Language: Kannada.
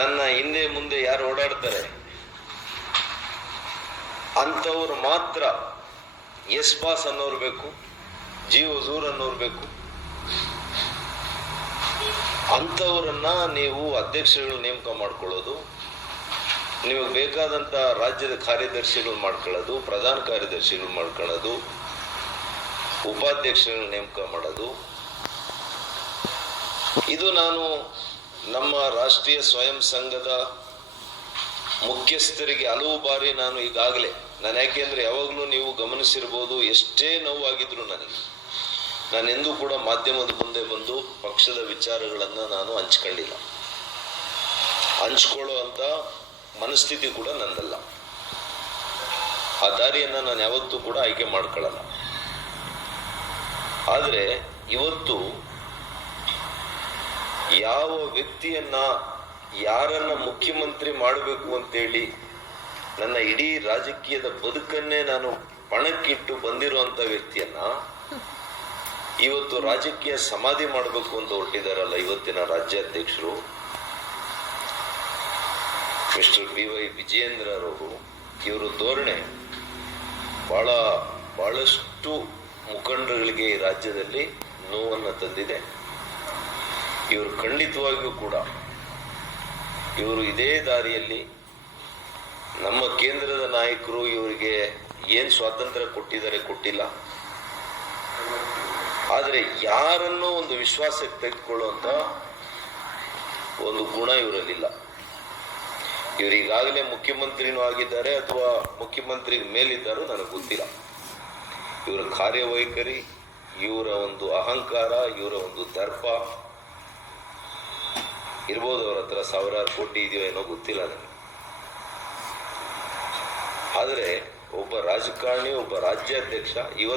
ನನ್ನ ಹಿಂದೆ ಮುಂದೆ ಯಾರು ಓಡಾಡ್ತಾರೆ ಅಂಥವ್ರು ಮಾತ್ರ ಎಸ್ ಬಾಸ್ ಅನ್ನೋರು ಬೇಕು, ಜಿ ಹುಜೂರ್ ಅನ್ನೋರು ಬೇಕು. ಅಂಥವ್ರನ್ನ ನೀವು ಅಧ್ಯಕ್ಷರುಗಳು ನೇಮಕ ಮಾಡ್ಕೊಳ್ಳೋದು, ನಿಮಗೆ ಬೇಕಾದಂಥ ರಾಜ್ಯದ ಕಾರ್ಯದರ್ಶಿಗಳು ಮಾಡ್ಕೊಳ್ಳೋದು, ಪ್ರಧಾನ ಕಾರ್ಯದರ್ಶಿಗಳು ಮಾಡ್ಕೊಳ್ಳೋದು, ಉಪಾಧ್ಯಕ್ಷರುಗಳು ನೇಮಕ ಮಾಡೋದು. ಇದು ನಾನು ನಮ್ಮ ರಾಷ್ಟ್ರೀಯ ಸ್ವಯಂ ಸಂಘದ ಮುಖ್ಯಸ್ಥರಿಗೆ ಹಲವು ಬಾರಿ ನಾನು ಈಗಾಗಲೇ ಯಾಕೆಂದ್ರೆ ಯಾವಾಗಲೂ ನೀವು ಗಮನಿಸಿರ್ಬೋದು, ಎಷ್ಟೇ ನೋವಾಗಿದ್ರು ನಾನೆಂದೂ ಕೂಡ ಮಾಧ್ಯಮದ ಮುಂದೆ ಬಂದು ಪಕ್ಷದ ವಿಚಾರಗಳನ್ನ ನಾನು ಹಂಚ್ಕೊಂಡಿಲ್ಲ. ಹಂಚ್ಕೊಳ್ಳೋ ಅಂತ ಮನಸ್ಥಿತಿ ಕೂಡ ನಂದಲ್ಲ. ಆ ದಾರಿಯನ್ನ ನಾನು ಯಾವತ್ತೂ ಕೂಡ ಆಯ್ಕೆ ಮಾಡ್ಕೊಳ್ಳಲ್ಲ. ಆದರೆ ಇವತ್ತು ಯಾವ ವ್ಯಕ್ತಿಯನ್ನ ಯಾರನ್ನ ಮುಖ್ಯಮಂತ್ರಿ ಮಾಡಬೇಕು ಅಂತೇಳಿ ನನ್ನ ಇಡೀ ರಾಜಕೀಯದ ಬದುಕನ್ನೇ ನಾನು ಪಣಕ್ಕಿಟ್ಟು ಬಂದಿರುವಂತ ವ್ಯಕ್ತಿಯನ್ನ ಇವತ್ತು ರಾಜಕೀಯ ಸಮಾಧಿ ಮಾಡಬೇಕು ಅಂತ ಹೊರಟಿದಾರಲ್ಲ ಇವತ್ತಿನ ರಾಜ್ಯಾಧ್ಯಕ್ಷರು ಮಿಸ್ಟರ್ BY ವಿಜಯೇಂದ್ರರವರು, ಇವರು ಧೋರಣೆ ಬಹಳಷ್ಟು ಮುಖಂಡರುಗಳಿಗೆ ಈ ರಾಜ್ಯದಲ್ಲಿ ನೋವನ್ನು ತಂದಿದೆ. ಇವರು ಖಂಡಿತವಾಗಿಯೂ ಕೂಡ ಇವರು ಇದೇ ದಾರಿಯಲ್ಲಿ ನಮ್ಮ ಕೇಂದ್ರದ ನಾಯಕರು ಇವರಿಗೆ ಏನ್ ಸ್ವಾತಂತ್ರ್ಯ ಕೊಟ್ಟಿದ್ದಾರೆ ಗೊತ್ತಿಲ್ಲ, ಆದರೆ ಯಾರನ್ನೂ ಒಂದು ವಿಶ್ವಾಸಕ್ಕೆ ತೆಗೆದುಕೊಳ್ಳುವಂತ ಒಂದು ಗುಣ ಇವರಲ್ಲಿಲ್ಲ. ಇವರು ಈಗಾಗಲೇ ಮುಖ್ಯಮಂತ್ರಿನೂ ಆಗಿದ್ದಾರೆ ಅಥವಾ ಮುಖ್ಯಮಂತ್ರಿ ಮೇಲಿದ್ದಾರೋ ನನಗೆ ಗೊತ್ತಿಲ್ಲ. ಇವರ ಕಾರ್ಯವೈಖರಿ, ಇವರ ಒಂದು ಅಹಂಕಾರ, ಇವರ ಒಂದು ದರ್ಪ ಇರ್ಬೋದು. ಅವರ ಹತ್ರ ಸಾವಿರಾರು ಕೋಟಿ ಇದೆಯೋ ಏನೋ ಗೊತ್ತಿಲ್ಲ ನನಗೆ. ಆದರೆ ಒಬ್ಬ ರಾಜಕಾರಣಿ, ಒಬ್ಬ ರಾಜ್ಯಾಧ್ಯಕ್ಷ ಇವತ್ತು